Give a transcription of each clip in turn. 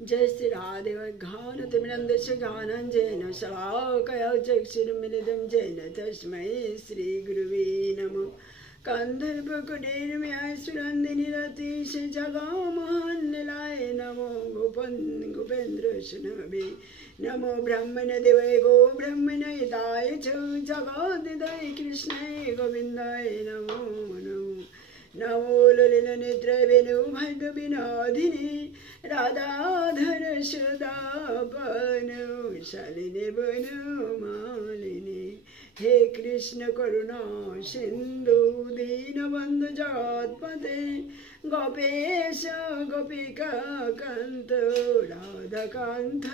जय श्री राधे घानतिमिरन्दस्य ज्ञानञ्जनेन शलाकया चक्षुरुन्मिलितं येन तस्मै श्रीगुरुवे नमः। गन्धर्वकुटीरमयसुरन्दिनीरतीश जगामहन्निलाय नमो गोपेन्द्रशनवे नमो ब्रह्मणदेवाय गो ब्रह्मणहिताय च जगद्धिताय कृष्णाय गोविन्दाय नमो नमो। नमो ललितनेत्रवेणु भर्गविनोदिनी राधाधर सदापनु शालिनी वनमालिनी। हे कृष्ण करुणा सिंधु दीनबंधु जगत्पते गोपेश गोपिका कांत राधाकांत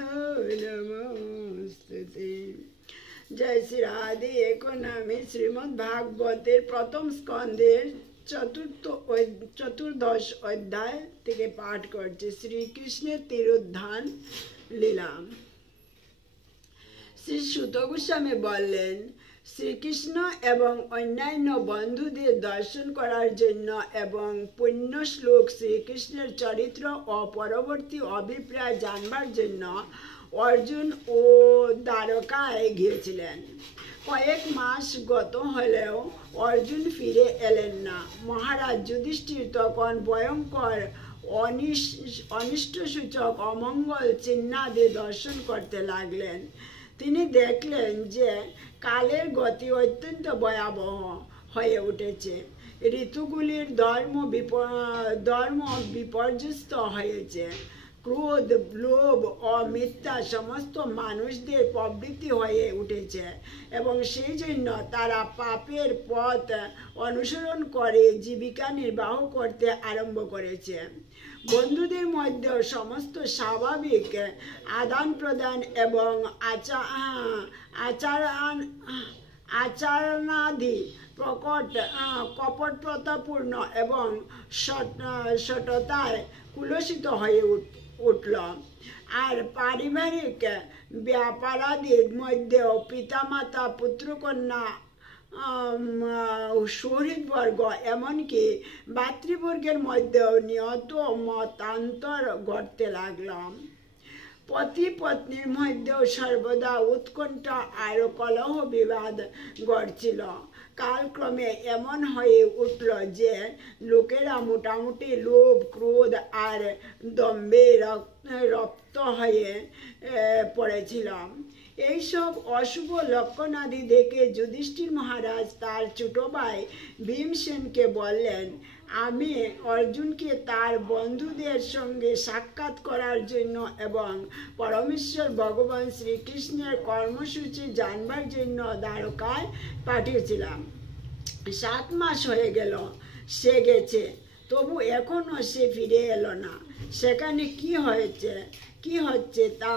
नमोस्तुते। जय श्री राधे। एकोनामी श्रीमद् भागवतेर प्रथम स्कंदेर चतुर्दश अध्याय থেকে পাঠ করছে। শ্রীকৃষ্ণের তিরোধান লীলা। শ্রী সুত গোস্বামী বললেন, শ্রীকৃষ্ণ এবং অন্যান্য বন্ধুদের দর্শন করার জন্য এবং পুণ্য শ্লোক শ্রীকৃষ্ণের চরিত্র ও পরবর্তী অভিপ্রায় জানবার জন্য অর্জুন ও দ্বারকায় গিয়েছিলেন। কয়েক মাস গত হলেও অর্জুন ফিরে এলেন না। মহারাজ যুধিষ্ঠির তখন ভয়ঙ্কর অনিষ্টসূচক অমঙ্গল চিহ্নাদি দর্শন করতে লাগলেন। তিনি দেখলেন যে কালের গতি অত্যন্ত ভয়াবহ হয়ে উঠেছে। ঋতুগুলির ধর্ম বিপর্যস্ত হয়েছে। ক্রোধ, লোভ ও মিথ্যা সমস্ত মানুষদের প্রবৃত্তি হয়ে উঠেছে এবং সেই জন্য তারা পাপের পথ অনুসরণ করে জীবিকা নির্বাহ করতে আরম্ভ করেছে। বন্ধুদের মধ্যে সমস্ত স্বাভাবিক আদান প্রদান এবং আচরণাদি কপটতাপূর্ণ এবং সততায় কুলসিত হয়ে উঠল। আর পারিবারিক ব্যাপারাদির মধ্যেও পিতামাতা পুত্রকন্যা সুহৃদবর্গ এমনকি ভাতৃবর্গের মধ্যেও নিয়ত মতান্তর ঘটতে লাগল। পতি পত্নীর মধ্যেও সর্বদা উৎকণ্ঠা আর কলহ বিবাদ ঘটছিল। কালক্রমে এমন হয়ে উঠল যে লোকেরা মোটামুটি লোভ, ক্রোধ আর দম্ভে রপ্ত হয়ে পড়েছিল। এইসব অশুভ লক্ষণাদি দেখে যুধিষ্ঠির মহারাজ তার ছোট ভাই ভীমসেনকে বললেন, আমি অর্জুনকে তার বন্ধুদের সঙ্গে সাক্ষাৎ করার জন্য এবং পরমেশ্বর ভগবান শ্রীকৃষ্ণের কর্মসূচি জানবার জন্য দ্বারকায় পাঠিয়েছিলাম। 7 মাস হয়ে গেল সে গেছে, তবু এখনো সে ফিরে এলো না। সেখানে কি হচ্ছে তা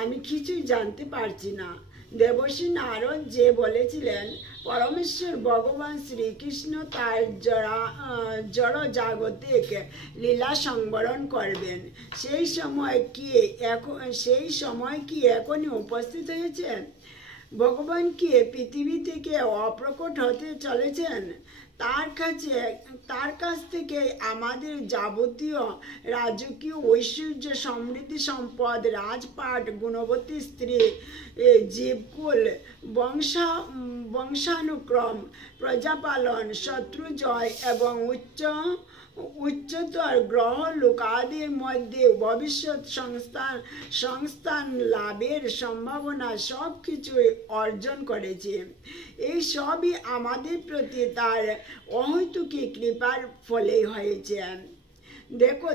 আমি কিছুই জানতে পারছি না। দেবর্ষি নারদ যে বলেছিলেন পরমেশ্বর ভগবান শ্রীকৃষ্ণ তার জড় জাগতিক লীলা সংবরণ করবেন, সেই সময় কি এখনই উপস্থিত হয়েছে? ভগবান কি পৃথিবী থেকে অপ্রকট হতে চলেছেন? তার কাছ থেকে আমাদের যাবতীয় রাজকীয় ঐশ্বর্য, সমৃদ্ধি, সম্পদ, রাজপাট, গুণবতী স্ত্রী, জীবকুল, বংশানুক্রম, প্রজাপালন, শত্রুজয় এবং উচ্চতর গ্রহ লোকাদির মধ্যে ভবিষ্যৎ সংস্থান লাভের সম্ভাবনা সব কিছুই অর্জন করেছে। এই সবই আমাদের প্রতি তার অহৈতুকী কৃপার ফলেই হয়েছে। দেখো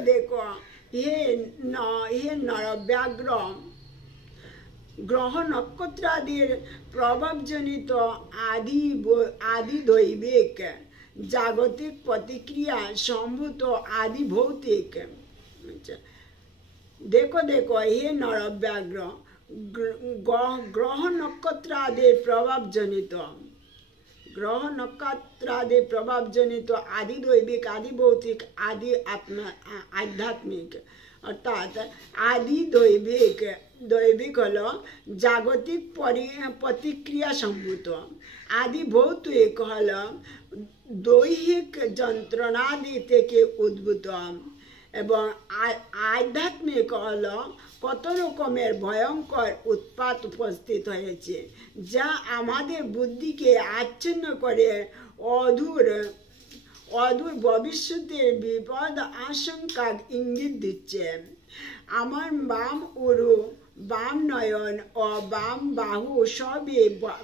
হে নরব্যাঘ্র, গ্রহ নক্ষত্রাদির প্রভাবজনিত আদি দৈবিক জাগতিক প্রতিক্রিয়া সম্ভূত আদি ভৌতিক। দেখো হে নরব্যাঘ্র, গ্রহ নক্ষত্রাদির প্রভাবজনিত আদি দৈবিক, আদি ভৌতিক, আদি আধ্যাত্মিক। অর্থাৎ আদি দৈবিক হলো জাগতিক প্রতিক্রিয়া সম্ভূত, আদি ভৌতিক হলো দৈহিক যন্ত্রণাদি থেকে উদ্ভূত, এবং আধ্যাত্মিক হলো কত রকমের ভয়ঙ্কর উৎপাত উপস্থিত হয়েছে, যা আমাদের বুদ্ধিকে আচ্ছন্ন করে অধুর ভবিষ্যতের বিপদ আশঙ্কা ইঙ্গিত দিচ্ছে। আমার বাম উরু, বাম নয়ন ও বাম বাহু সবই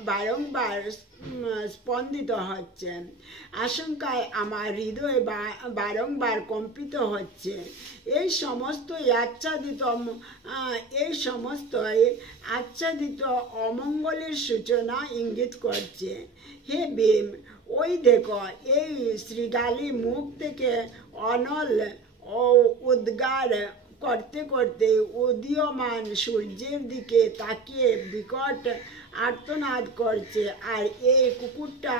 বারংবার স্পন্দিত হচ্ছে। আশঙ্কায় আমার হৃদয় বারংবার কম্পিত হচ্ছে। এই সমস্ত আচ্ছাদিত অমঙ্গলের সূচনা ইঙ্গিত করছে। হে ভীম, ওই দেখো, এই শ্রীগালী মুখ থেকে অনল ও উদ্গার করতে করতে উদীয়মান সূর্যের দিকে তাকিয়ে বিকট আর্তনাদ করছে, আর এই কুকুরটা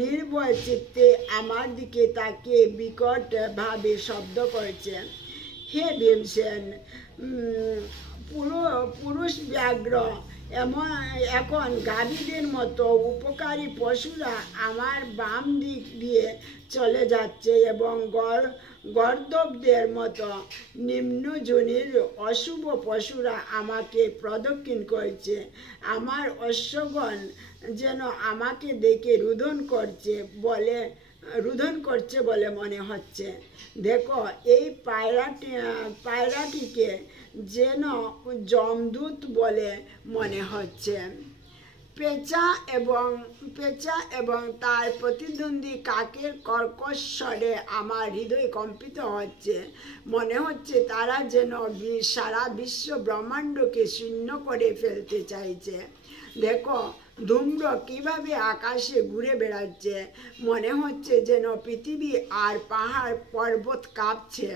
নির্ভয় চিত্তে আমার দিকে তাকিয়ে বিকট ভাবে শব্দ করছে। হে ভীমসেন, পুরুষ ব্যাঘ্র এখন গাভীদের মতো উপকারী পশুরা আমার বাম দিক দিয়ে চলে যাচ্ছে এবং গর্দভদের মতো নিম্নজনীর অশুভ পশুরা আমাকে প্রদক্ষিণ করছে। আমার অশ্বগণ যেন আমাকে দেখে রুদন করছে বলে মনে হচ্ছে। দেখো, এই পায়রাটিকে যেন যমদূত বলে মনে হচ্ছে। পেঁচা এবং তার প্রতিদ্বন্দ্বী কাকের কর্কশ স্বরে আমার হৃদয় কম্পিত হচ্ছে। মনে হচ্ছে তারা যেন সারা বিশ্ব ব্রহ্মাণ্ডকে শূন্য করে ফেলতে চাইছে। দেখো, ধূম্র কিভাবে আকাশে ঘুরে বেড়াচ্ছে। মনে হচ্ছে যেন পৃথিবী আর পাহাড় পর্বত কাঁপছে।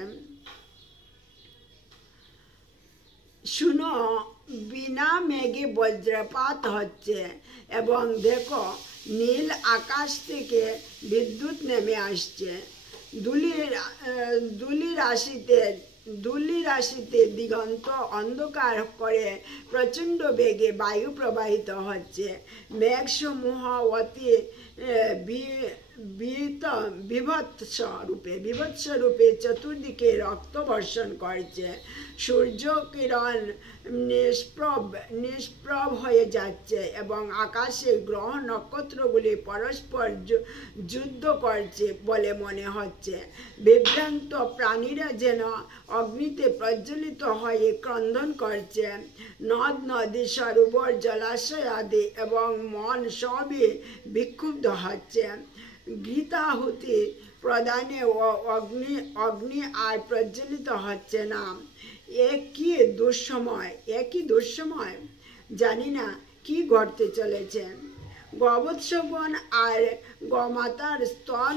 শুনো, বিনা মেঘে বজ্রপাত হচ্ছে এবং দেখো, নীল আকাশ থেকে বিদ্যুৎ নেমে আসছে। ধূলি রাশিতে দিগন্ত অন্ধকার করে প্রচণ্ড বেগে বায়ু প্রবাহিত হচ্ছে। মেঘসমূহ অতি বিভৎস রূপে চতুর্দিকে রক্ত বর্ষণ করছে। সূর্য কিরণ নিষ্প্রভ হয়ে যাচ্ছে এবং আকাশে গ্রহ নক্ষত্রগুলি পরস্পর যুদ্ধ করছে বলে মনে হচ্ছে। বিভ্রান্ত প্রাণীরা যেন অগ্নিতে প্রজ্বলিত হয়ে ক্রন্দন করছে। নদ নদী, সরোবর, জলাশয় আদি এবং মন সবই বিক্ষুব্ধ হচ্ছে। গীতাহুতি প্রদানে অগ্নি আর প্রজ্বলিত হচ্ছে না। একই দুঃসময়। জানি না কি ঘটতে চলেছে। গবৎসগণ আর গোমাতার স্তন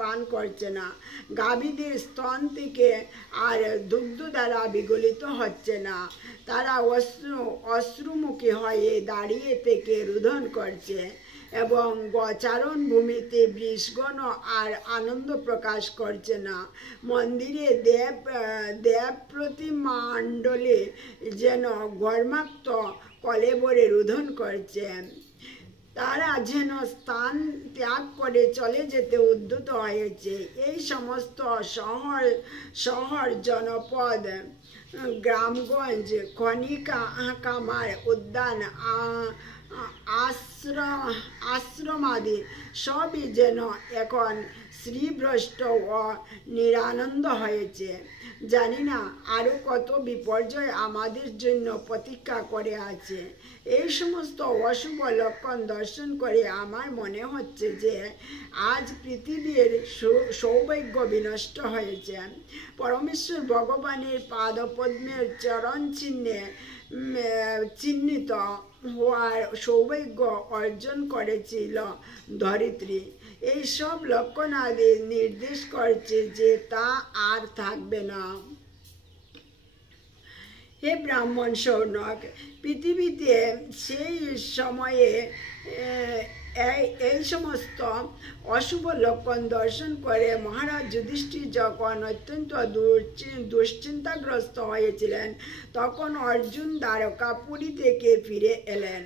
পান করছে না। গাভীদের স্তন থেকে আর দুগ্ধ দ্বারা বিগলিত হচ্ছে না। তারা অশ্রুমুখী হয়ে দাঁড়িয়ে থেকে রুদন করছে এবং গোচারণ ভূমিতে বৃষগণ আর আনন্দ প্রকাশ করছে না। মন্দিরে দেব প্রতিমাণ্ডলে যেন ঘর্মাক্ত কলেবরে রুদন করছে। তারা যেন স্থান ত্যাগ করে চলে যেতে উদ্যত হয়েছে। এই সমস্ত শহর, জনপদ, গ্রামগঞ্জ, খনিকা, কামার, উদ্যান, আশ্রমাদি সবই যেন এখন শ্রীভ্রষ্ট ও নিরানন্দ হয়েছে। জানি না আরো কত বিপর্যয় আমাদের জন্য প্রতীক্ষা করে আছে। এই সমস্ত অশুভ লক্ষণ দর্শন করে আমার মনে হচ্ছে যে আজ পৃথিবীর সৌভাগ্য বিনষ্ট হয়েছে। পরমেশ্বর ভগবানের পাদপদ্মের চরণ চিহ্নিত হওয়ার সৌভাগ্য অর্জন করেছিল ধরিত্রী। এই সব লক্ষণ আদি নির্দেশ করছে যে তা আর থাকবে না। হে ব্রাহ্মণ শৌনক, পৃথিবীতে সেই সময়ে এই সমস্ত অশুভ লক্ষণ দর্শন করে মহারাজ যুধিষ্ঠির যখন অত্যন্ত দুশ্চিন্তাগ্রস্ত হয়েছিলেন, তখন অর্জুন দ্বারকাপুরী থেকে ফিরে এলেন।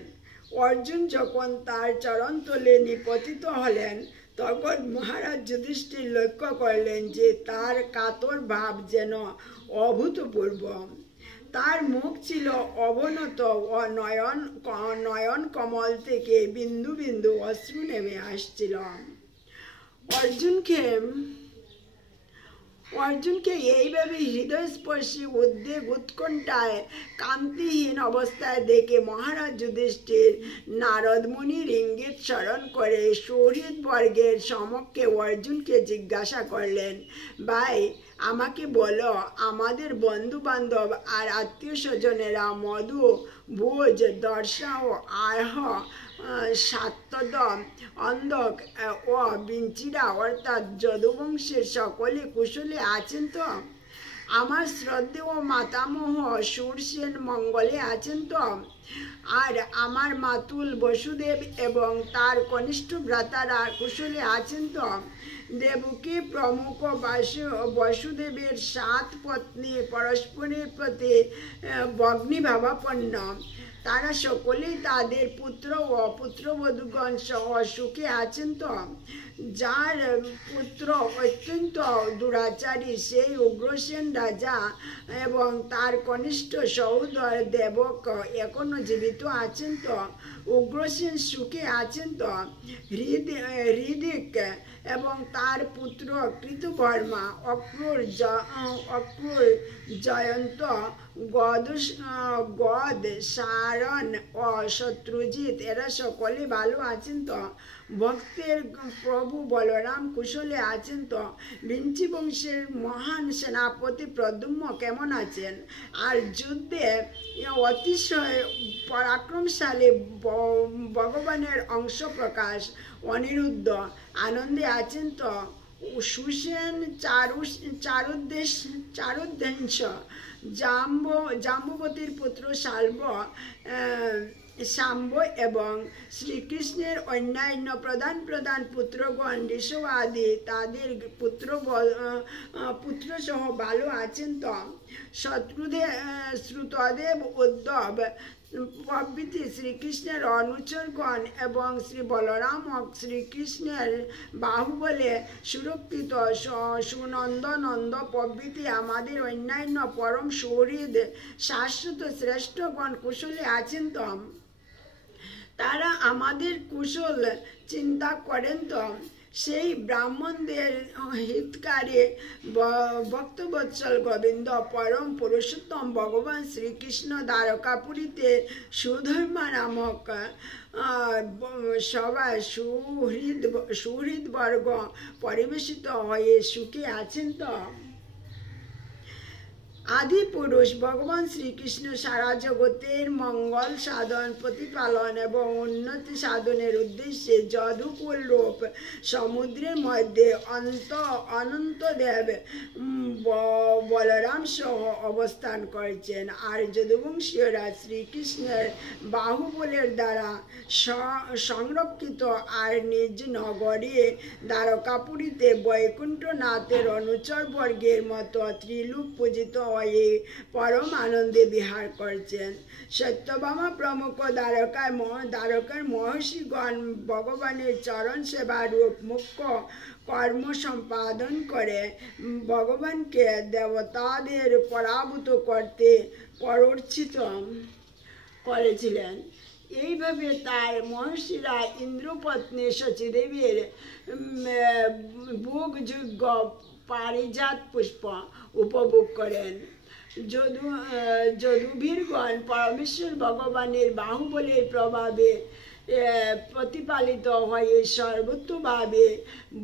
অর্জুন যখন তার চরণতলে নিপতিত হলেন, তখন মহারাজ যুধিষ্ঠির লক্ষ্য করলেন যে তার কাতর ভাব যেন অভূতপূর্ব। তার মুখ ছিল অবনত ও নয়ন কমল থেকে বিন্দু বিন্দু অশ্রু নেমে আসছিল। অর্জুনকে এইভাবে হৃদয়স্পর্শী উদ্বেগ উৎকণ্ঠায় কান্তিহীন অবস্থায় দেখে মহারাজ যুধিষ্ঠির নারদ মুনির ইঙ্গিত স্মরণ করে সৌহৃদ বর্গের সমক্ষে অর্জুনকে জিজ্ঞাসা করলেন, ভাই আমাকে বলো, আমাদের বন্ধু বান্ধব আর আত্মীয় স্বজনেরা মধু, ভোজ, দর্শা ও আহ, সাত্যদম, অন্ধক ও বিঞ্চিরা অর্থাৎ যদুবংশের সকলে কুশলে আছেন তো? আমার শ্রদ্ধেয় মাতামহ সুরসেন মঙ্গলে আছেন তো? আর আমার মাতুল বসুদেব এবং তার কনিষ্ঠ ভ্রাতারা কুশলে আছেন তো? দেবকী প্রমুখ বসুদেবের 7 পত্নী পরস্পরের প্রতি ভগ্নীভাবাপন্ন। তারা সকলেই তাদের পুত্র ও পুত্রবধূগণ সহ সুখে আছেন তো? যার পুত্র অত্যন্ত দুরাচারী সেই উগ্রসেন রাজা এবং তার কনিষ্ঠ সহোদর দেবক এখনো জীবিত আছেন তো? উগ্রসেন সুখে আছেন তো? হৃদিক এবং তার পুত্র কৃতবর্মা, অক্রূর, জয়ন্ত, গদ, সারণ ও শত্রুজিৎ এরা সকলে ভালো আছেন তো? ভক্তের প্রভু বলরাম কুশলে আছেন তো? বিঞ্চি বংশের মহান সেনাপতি প্রদ্যুম্ন কেমন আছেন? আর যুদ্ধে অতিশয় পরাক্রমশালী ভগবানের অংশ প্রকাশ অনিরুদ্ধ আনন্দে আছেন তো? সুসেন, চারুদেশ, জাম্বুবতীর পুত্র শাম্ব এবং শ্রীকৃষ্ণের অন্যান্য প্রধান পুত্রগণ ঋষভ আদি তাদের পুত্র সহ ভালো আছেন তো? শ্রুতদেব, উদ্ধব প্রভৃতি শ্রীকৃষ্ণের অনুচরগণ এবং শ্রী বলরাম ও শ্রীকৃষ্ণের বাহুবলে সুরক্ষিত সুনন্দনন্দ প্রভৃতি আমাদের অন্যান্য পরম সৌহৃদ শাশ্বত শ্রেষ্ঠগণ কুশলে আছেন তো? তারা আমাদের কুশল চিন্তা করেন তো? সেই ব্রাহ্মণদের হিতকারী ভক্তবৎসল গোবিন্দ পরম পুরুষোত্তম ভগবান শ্রীকৃষ্ণ দ্বারকাপুরীতে সুধর্মা নামক সবাই সুহৃদবর্গ পরিবেশিত হয়ে সুখে আছেন তো? আদি পুরুষ ভগবান শ্রীকৃষ্ণ সারা জগতের মঙ্গল সাধন, প্রতিপালন এবং উন্নতি সাধনের উদ্দেশ্যে যদুকুল রূপ সমুদ্রের মধ্যে অনন্ত দেব বলরাম সহ অবস্থান করেছেন। আর যদুবংশীয়রা শ্রীকৃষ্ণের বাহুবলের দ্বারা সংরক্ষিত আর নিজ নগরী দ্বারকাপুরীতে বৈকুণ্ঠনাথের অনুচর বর্গের মতো ত্রিলোক পূজিত হয়ে পরম আনন্দে বিহার করছেন। সত্যভামা প্রমুখ দ্বারকার মহর্ষিগণ ভগবানের চরণ সেবা রূপ মুখ্য কর্ম সম্পাদন করে ভগবানকে দেবতাদের পরাভূত করতে প্ররোচিত করেছিলেন। এইভাবে তার মহর্ষিরা ইন্দ্রপত্নী শচীদেবীর ভোগযোগ্য পারিজাত পুষ্প উপভোগ করেন। যদুবীরগণ পরমেশ্বর ভগবানের বাহুবলের প্রভাবে প্রতিপালিত হয়ে সর্বতোভাবে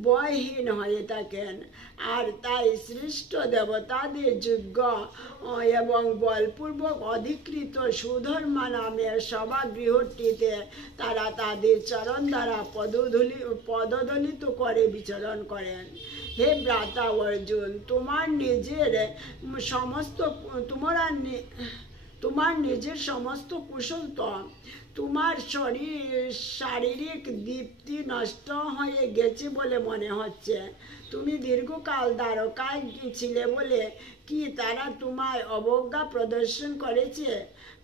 ভয়হীন হয়ে থাকেন। আর তাই শ্রেষ্ঠ দেবতাদের যোগ্য এবং বলপূর্বক অধিকৃত সুধর্মা নামের সভাগৃহটিতে তারা তাদের চরণ দ্বারা পদদলিত করে বিচরণ করেন। হে ভ্রাতা অর্জুন, তোমার নিজের সমস্ত কুশল তো? তোমার শারীরিক দীপ্তি নষ্ট হয়ে গেছে বলে মনে হচ্ছে। তুমি দীর্ঘকাল দ্বারকায় ছিলে বলে কি তারা তোমায় অবজ্ঞা প্রদর্শন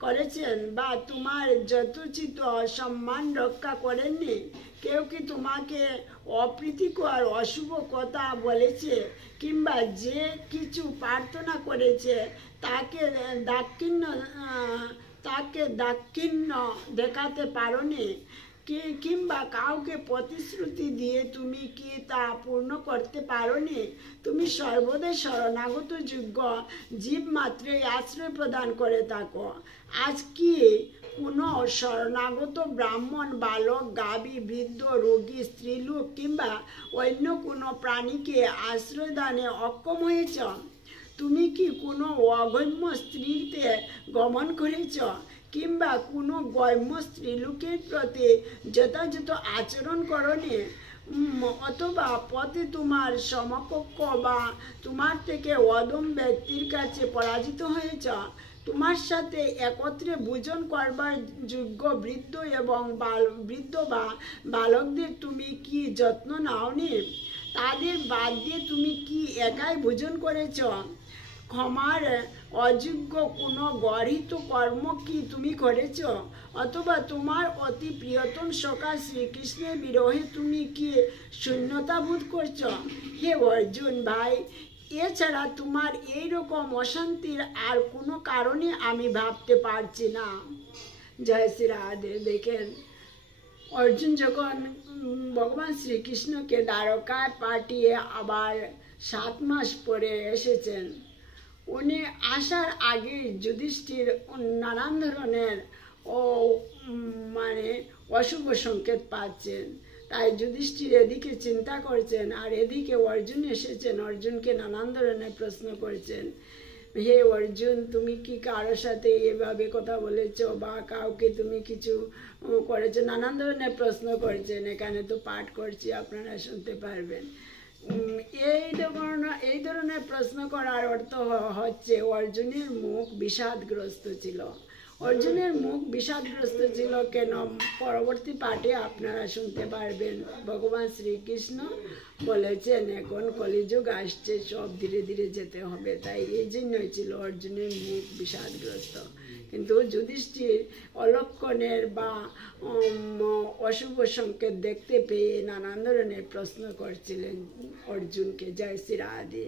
করেছেন বা তোমার যথোচিত সম্মান রক্ষা করেননি? কেউ কি তোমাকে অপ্রীতিকর অশুভ কথা বলেছে কিংবা যে কিছু প্রার্থনা করেছে তাকে দাক্ষিণ্য দেখাতে পারোনি কিংবা কাউকে প্রতিশ্রুতি দিয়ে তুমি কি তা পূর্ণ করতে পারোনি? তুমি সর্বদাই শরণাগত যোগ্য জীব মাত্রই আশ্রয় প্রদান করে থাকো। আজ কি কোনো শরণাগত ব্রাহ্মণ, বালক, গাভী, বৃদ্ধ, রোগী, স্ত্রীলোক কিংবা অন্য কোনো প্রাণীকে আশ্রয় দানে অক্ষম হয়েছ? তুমি কি কোনো অগম্য স্ত্রীতে গমন করেছ কিংবা কোনো গম্য স্ত্রীলোকের প্রতি যথাযথ আচরণ করনি? অথবা পথে তোমার সমকক্ষ বা তোমার থেকে অদম ব্যক্তির কাছে পরাজিত হয়েছ? তোমার সাথে একত্রে ভোজন করবার যোগ্য বৃদ্ধ বা বালকদের তুমি কি যত্ন নাওনি? তাদের বাদ দিয়ে তুমি কি একাই ভোজন করেছ? ক্ষমার অযোগ্য কোনো গর্হিত কর্ম কি তুমি করেছ? অথবা তোমার অতি প্রিয়তম সখা শ্রীকৃষ্ণের বিরহে তুমি কি শূন্যতা বোধ করছ? হে অর্জুন ভাই, এছাড়া তোমার এইরকম অশান্তির আর কোনো কারণে আমি ভাবতে পারছি না। জয় শ্রী রাধে। দেখেন, অর্জুন যখন ভগবান শ্রীকৃষ্ণকে দ্বারকায় পাঠিয়ে আবার 7 মাস পরে এসেছেন, উনি আসার আগে যুধিষ্ঠির নানান ধরনের অশুভ সংকেত পাচ্ছেন। তাই যুধিষ্ঠির এদিকে চিন্তা করছেন আর এদিকে অর্জুন এসেছেন, অর্জুনকে নানান ধরনের প্রশ্ন করছেন। হে অর্জুন, তুমি কি কারোর সাথে এভাবে কথা বলেছ বা কাউকে তুমি কিছু করেছো? নানান ধরনের প্রশ্ন করছেন। এখানে তো পাঠ করছি, আপনারা শুনতে পারবেন। এই ধরনের প্রশ্ন করার অর্থ হচ্ছে অর্জুনের মুখ বিষাদগ্রস্ত ছিল। অর্জুনের মুখ বিষাদগ্রস্ত ছিল কেন? পরবর্তী পাঠে আপনারা শুনতে পারবেন। ভগবান শ্রীকৃষ্ণ বলেছেন এখন কলিযুগ আসছে, সব ধীরে ধীরে যেতে হবে, তাই এই জন্যই ছিল অর্জুনের মুখ বিষাদগ্রস্ত। কিন্তু যুধিষ্ঠির অলক্ষণের বা অশুভ সংকেত দেখতে পেয়ে নানান ধরনের প্রশ্ন করছিলেন অর্জুনকে। জয় শ্রী রাধে।